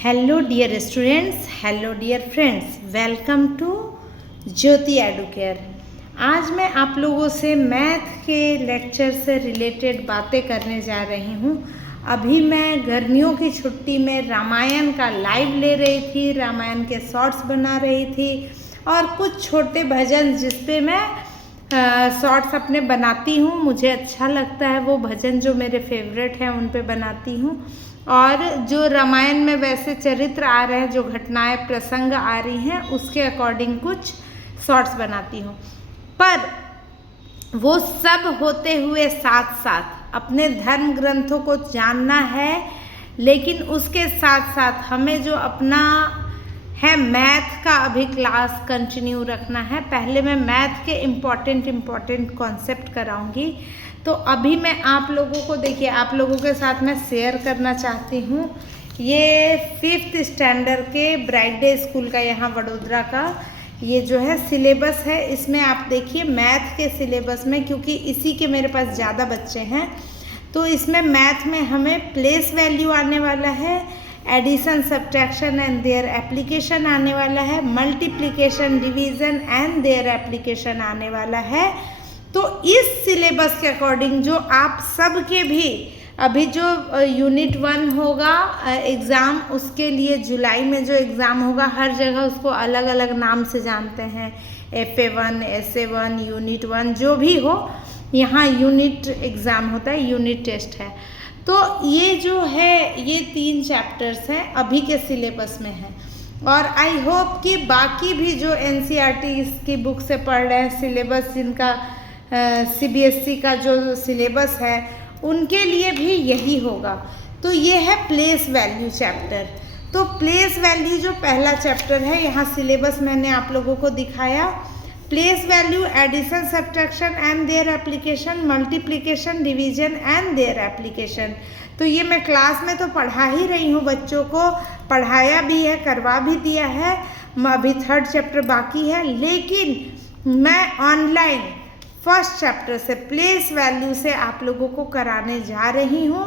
Hello dear students, hello dear friends, welcome to Jyoti Educare. आज मैं आप लोगों से मैथ के लेक्चर से रिलेटेड बातें करने जा रही हूँ। अभी मैं गर्मियों की छुट्टी में रामायण का लाइव ले रही थी, रामायण के शॉर्ट्स बना रही थी और कुछ छोटे भजन जिस पे मैं शॉर्ट्स अपने बनाती हूँ। मुझे अच्छा लगता है वो भजन जो मेरे फेवरेट हैं उन पे बनाती हूँ। और जो रामायण में वैसे चरित्र आ रहे हैं, जो घटनाएं प्रसंग आ रही हैं, उसके अकॉर्डिंग कुछ शॉर्ट्स बनाती हूँ। पर वो सब होते हुए साथ साथ अपने धर्म ग्रंथों को जानना है, लेकिन उसके साथ साथ हमें जो अपना है मैथ का अभी क्लास कंटिन्यू रखना है। पहले मैं मैथ के इम्पॉर्टेंट कॉन्सेप्ट कराऊंगी। तो अभी मैं आप लोगों को देखिए, आप लोगों के साथ मैं शेयर करना चाहती हूँ। ये 5th स्टैंडर्ड के ब्राइट डे स्कूल का यहाँ वडोदरा का ये जो है सिलेबस है। इसमें आप देखिए मैथ के सिलेबस में, क्योंकि इसी के मेरे पास ज़्यादा बच्चे हैं, तो इसमें मैथ में हमें प्लेस वैल्यू आने वाला है, addition subtraction and their application आने वाला है, multiplication division and their application आने वाला है। तो इस सिलेबस के अकॉर्डिंग जो आप सब के भी अभी जो यूनिट 1 होगा एग्ज़ाम, उसके लिए जुलाई में जो एग्ज़ाम होगा, हर जगह उसको अलग अलग नाम से जानते हैं, FA1, SA1, यूनिट 1 जो भी हो, यहाँ यूनिट एग्ज़ाम होता है, यूनिट टेस्ट है। तो ये जो है ये 3 चैप्टर्स हैं अभी के सिलेबस में है। और आई होप कि बाकी भी जो NCERT की बुक से पढ़ रहे हैं, सिलेबस जिनका CBSE का जो सिलेबस है उनके लिए भी यही होगा। तो ये है प्लेस वैल्यू चैप्टर। तो प्लेस वैल्यू जो पहला चैप्टर है, यहाँ सिलेबस मैंने आप लोगों को दिखाया। Place value, addition subtraction and their application, multiplication division and their application. तो ये मैं क्लास में तो पढ़ा ही रही हूँ, बच्चों को पढ़ाया भी है, करवा भी दिया है। अभी 3rd चैप्टर बाकी है, लेकिन मैं ऑनलाइन 1st चैप्टर से प्लेस वैल्यू से आप लोगों को कराने जा रही हूँ।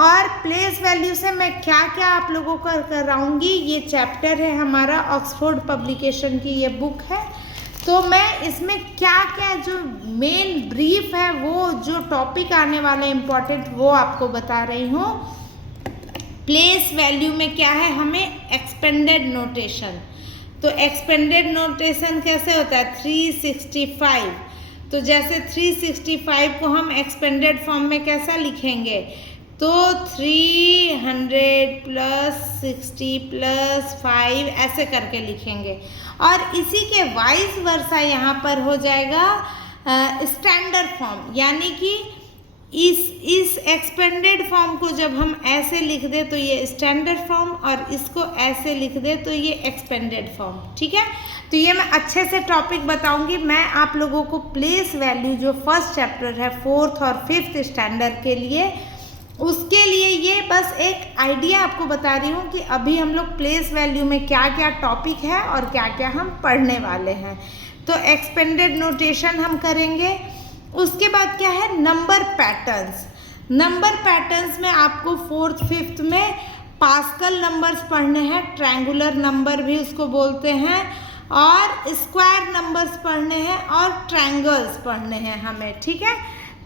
और प्लेस वैल्यू से मैं क्या क्या आप लोगों को कराऊंगी, ये चैप्टर है हमारा, ऑक्सफोर्ड पब्लिकेशन की ये बुक है। तो मैं इसमें क्या क्या जो मेन ब्रीफ है, वो जो टॉपिक आने वाला इम्पॉर्टेंट, वो आपको बता रही हूँ। प्लेस वैल्यू में क्या है, हमें एक्सपेंडेड नोटेशन। तो एक्सपेंडेड नोटेशन कैसे होता है, 365। तो जैसे 365 को हम एक्सपेंडेड फॉर्म में कैसा लिखेंगे, तो 300 + 60 + 5 ऐसे करके लिखेंगे। और इसी के वाइस वर्सा यहाँ पर हो जाएगा स्टैंडर्ड फॉर्म, यानी कि इस एक्सपेंडेड फॉर्म को जब हम ऐसे लिख दे तो ये स्टैंडर्ड फॉर्म, और इसको ऐसे लिख दे तो ये एक्सपेंडेड फॉर्म। ठीक है, तो ये मैं अच्छे से टॉपिक बताऊंगी। मैं आप लोगों को प्लेस वैल्यू जो 1st चैप्टर है 4th और 5th स्टैंडर्ड के लिए, उसके लिए ये बस एक आइडिया आपको बता रही हूँ कि अभी हम लोग प्लेस वैल्यू में क्या क्या टॉपिक है और क्या क्या हम पढ़ने वाले हैं। तो एक्सपेंडेड नोटेशन हम करेंगे। उसके बाद क्या है, नंबर पैटर्न्स। नंबर पैटर्न्स में आपको 4th 5th में पास्कल नंबर्स पढ़ने हैं, ट्रायंगुलर नंबर भी उसको बोलते हैं, और स्क्वायर नंबर्स पढ़ने हैं, और ट्रायंगल्स पढ़ने हैं हमें। ठीक है,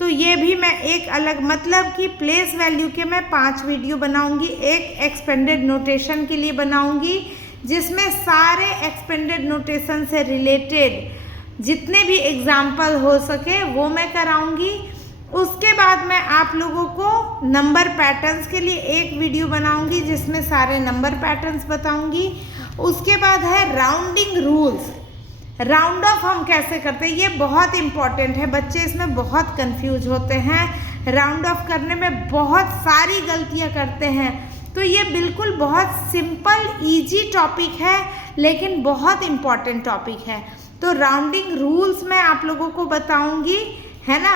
तो ये भी मैं एक अलग, मतलब कि प्लेस वैल्यू के मैं 5 वीडियो बनाऊंगी। एक एक्सपेंडेड नोटेशन के लिए बनाऊंगी, जिसमें सारे एक्सपेंडेड नोटेशन से रिलेटेड जितने भी एग्जाम्पल हो सके वो मैं कराऊंगी। उसके बाद मैं आप लोगों को नंबर पैटर्न्स के लिए एक वीडियो बनाऊंगी, जिसमें सारे नंबर पैटर्न्स बताऊंगी। उसके बाद है राउंडिंग रूल्स। राउंड ऑफ हम कैसे करते हैं, ये बहुत इंपॉर्टेंट है, बच्चे इसमें बहुत कंफ्यूज होते हैं। राउंड ऑफ करने में बहुत सारी गलतियां करते हैं। तो ये बिल्कुल बहुत सिंपल इजी टॉपिक है, लेकिन बहुत इम्पॉर्टेंट टॉपिक है। तो राउंडिंग रूल्स मैं आप लोगों को बताऊंगी, है ना।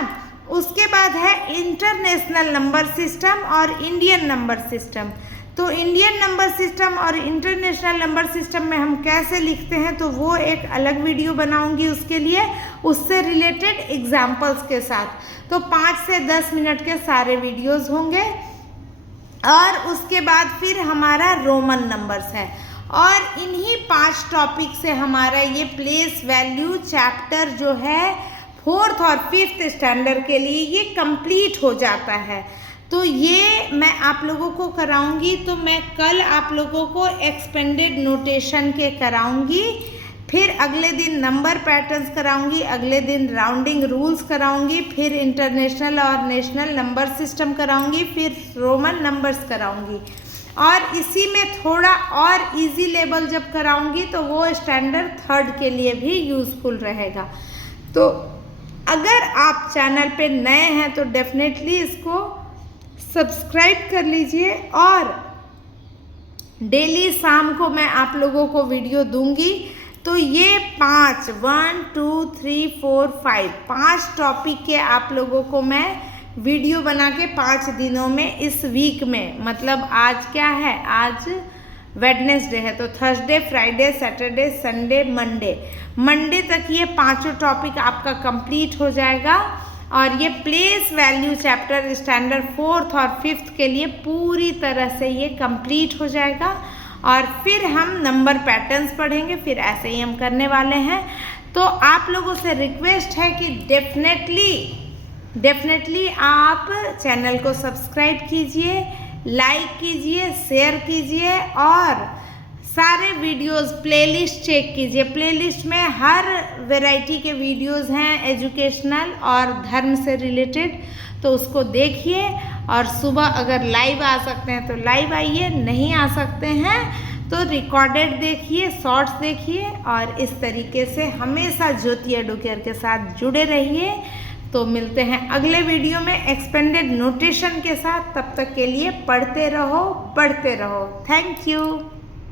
उसके बाद है इंटरनेशनल नंबर सिस्टम और इंडियन नंबर सिस्टम। तो इंडियन नंबर सिस्टम और इंटरनेशनल नंबर सिस्टम में हम कैसे लिखते हैं, तो वो एक अलग वीडियो बनाऊंगी उसके लिए, उससे रिलेटेड एग्जाम्पल्स के साथ। तो 5 से 10 मिनट के सारे वीडियोस होंगे। और उसके बाद फिर हमारा रोमन नंबर्स है। और इन्हीं 5 टॉपिक से हमारा ये प्लेस वैल्यू चैप्टर जो है 4th और 5th स्टैंडर्ड के लिए ये कंप्लीट हो जाता है। तो ये मैं आप लोगों को कराऊंगी, तो मैं कल आप लोगों को एक्सपेंडेड नोटेशन के कराऊंगी, फिर अगले दिन नंबर पैटर्न्स कराऊंगी, अगले दिन राउंडिंग रूल्स कराऊंगी, फिर इंटरनेशनल और नेशनल नंबर सिस्टम कराऊंगी, फिर रोमन नंबर्स कराऊंगी। और इसी में थोड़ा और इजी लेवल जब कराऊंगी तो वो स्टैंडर्ड 3rd के लिए भी यूज़फुल रहेगा। तो अगर आप चैनल पे नए हैं तो डेफिनेटली इसको सब्सक्राइब कर लीजिए, और डेली शाम को मैं आप लोगों को वीडियो दूंगी। तो ये 5 1 2 3 4 5 टॉपिक के आप लोगों को मैं वीडियो बना के 5 दिनों में इस वीक में, मतलब आज क्या है, आज वेडनेसडे है, तो Thursday, Friday, Saturday, Sunday, Monday तक ये 5 टॉपिक आपका कंप्लीट हो जाएगा। और ये place value chapter standard 4th और 5th के लिए पूरी तरह से ये कंप्लीट हो जाएगा। और फिर हम नंबर पैटर्न्स पढ़ेंगे, फिर ऐसे ही हम करने वाले हैं। तो आप लोगों से रिक्वेस्ट है कि डेफिनेटली आप चैनल को सब्सक्राइब कीजिए, लाइक कीजिए, शेयर कीजिए, और सारे वीडियोस प्लेलिस्ट चेक कीजिए। प्लेलिस्ट में हर वैरायटी के वीडियोस हैं एजुकेशनल और धर्म से रिलेटेड, तो उसको देखिए। और सुबह अगर लाइव आ सकते हैं तो लाइव आइए, नहीं आ सकते हैं तो रिकॉर्डेड देखिए, शॉर्ट्स देखिए, और इस तरीके से हमेशा ज्योति एडुकेयर के साथ जुड़े रहिए। तो मिलते हैं अगले वीडियो में एक्सपेंडेड नोटेशन के साथ। तब तक के लिए पढ़ते रहो, बढ़ते रहो। Thank you.